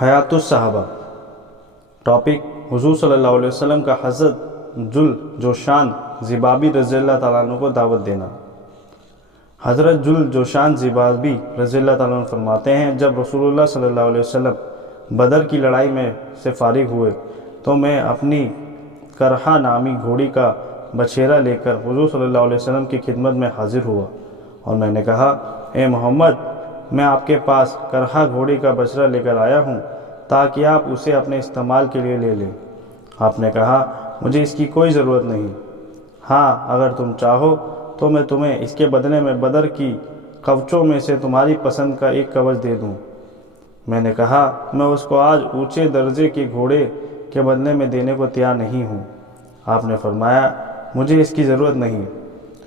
حیات الصحابہ۔ ٹاپک: حضور صلی اللہ علیہ وسلم کا حضرت جلجوشان ضبابی رضی اللہ تعالیٰ عنہ کو دعوت دینا۔ حضرت جلجوشان ضبابی رضی اللہ تعالیٰ عنہ فرماتے ہیں، جب رسول اللہ صلی اللہ علیہ وسلم بدر کی لڑائی میں سے فارغ ہوئے تو میں اپنی کرہا نامی گھوڑی کا بچھیرا لے کر حضور صلی اللہ علیہ وسلم کی خدمت میں حاضر ہوا اور میں نے کہا، اے محمد، میں آپ کے پاس کرہا گھوڑی کا بچھڑا لے کر آیا ہوں تاکہ آپ اسے اپنے استعمال کے لیے لے لیں۔ آپ نے کہا، مجھے اس کی کوئی ضرورت نہیں، ہاں اگر تم چاہو تو میں تمہیں اس کے بدلے میں بدر کی کوچوں میں سے تمہاری پسند کا ایک کوچ دے دوں۔ میں نے کہا، میں اس کو آج اونچے درجے کے گھوڑے کے بدلے میں دینے کو تیار نہیں ہوں۔ آپ نے فرمایا، مجھے اس کی ضرورت نہیں۔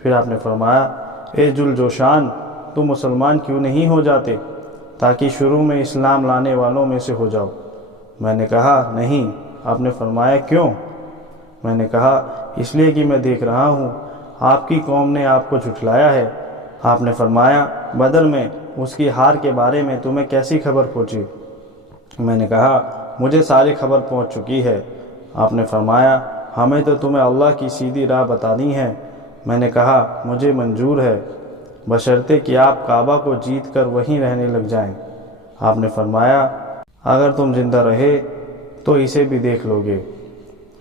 پھر آپ نے فرمایا، اے جلجوشان، تم مسلمان کیوں نہیں ہو جاتے تاکہ شروع میں اسلام لانے والوں میں سے ہو جاؤ؟ میں نے کہا، نہیں۔ آپ نے فرمایا، کیوں؟ میں نے کہا، اس لیے کہ میں دیکھ رہا ہوں آپ کی قوم نے آپ کو جھٹلایا ہے۔ آپ نے فرمایا، بدر میں اس کی ہار کے بارے میں تمہیں کیسی خبر پہنچی؟ میں نے کہا، مجھے ساری خبر پہنچ چکی ہے۔ آپ نے فرمایا، ہمیں تو تمہیں اللہ کی سیدھی راہ بتانی ہے۔ میں نے کہا، مجھے منظور ہے، بشرطے کہ آپ کعبہ کو جیت کر وہیں رہنے لگ جائیں۔ آپ نے فرمایا، اگر تم زندہ رہے تو اسے بھی دیکھ لو گے۔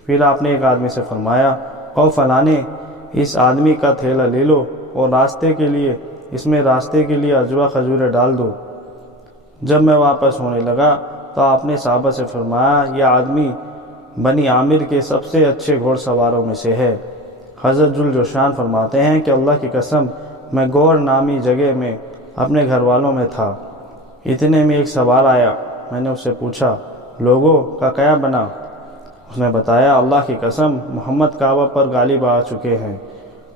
پھر آپ نے ایک آدمی سے فرمایا، او فلانے، اس آدمی کا تھیلا لے لو اور اس میں راستے کے لیے اجوا کھجوریں ڈال دو۔ جب میں واپس ہونے لگا تو آپ نے صحابہ سے فرمایا، یہ آدمی بنی عامر کے سب سے اچھے گھوڑ سواروں میں سے ہے۔ حضرت جلجوشان فرماتے ہیں کہ اللہ کی قسم، میں گور نامی جگہ میں اپنے گھر والوں میں تھا، اتنے میں ایک سوار آیا۔ میں نے اس سے پوچھا، لوگوں کا کیا بنا؟ اس نے بتایا، اللہ کی قسم، محمد کعبہ پر غالب آ چکے ہیں،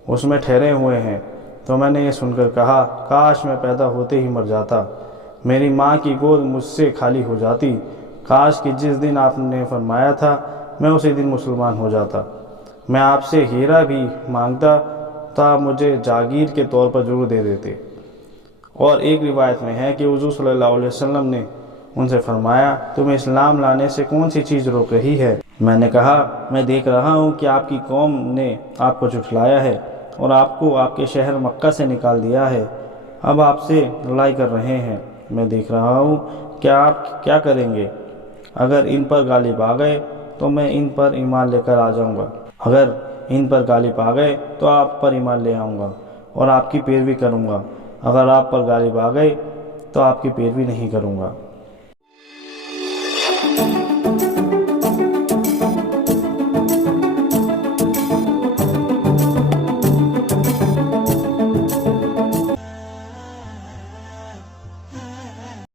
اس میں ٹھہرے ہوئے ہیں۔ تو میں نے یہ سن کر کہا، کاش میں پیدا ہوتے ہی مر جاتا، میری ماں کی گود مجھ سے خالی ہو جاتی، کاش کہ جس دن آپ نے فرمایا تھا میں اسی دن مسلمان ہو جاتا، میں آپ سے ہیرا بھی مانگتا تو آپ مجھے جاگیر کے طور پر ضرور دے دیتے۔ اور ایک روایت میں ہے کہ حضور صلی اللہ علیہ وسلم نے ان سے فرمایا، تمہیں اسلام لانے سے کون سی چیز روک رہی ہے؟ میں نے کہا، میں دیکھ رہا ہوں کہ آپ کی قوم نے آپ کو جھٹلایا ہے اور آپ کو آپ کے شہر مکہ سے نکال دیا ہے، اب آپ سے لڑائی کر رہے ہیں۔ میں دیکھ رہا ہوں کہ آپ کیا کریں گے۔ اگر ان پر غالب آ گئے تو میں ان پر ایمان لے کر آ جاؤں گا، اگر ان پر غالب آ گئے تو آپ پر ایمان لے آؤں گا اور آپ کی پیروی کروں گا، اگر آپ پر غالب آ گئے تو آپ کی پیروی نہیں کروں گا۔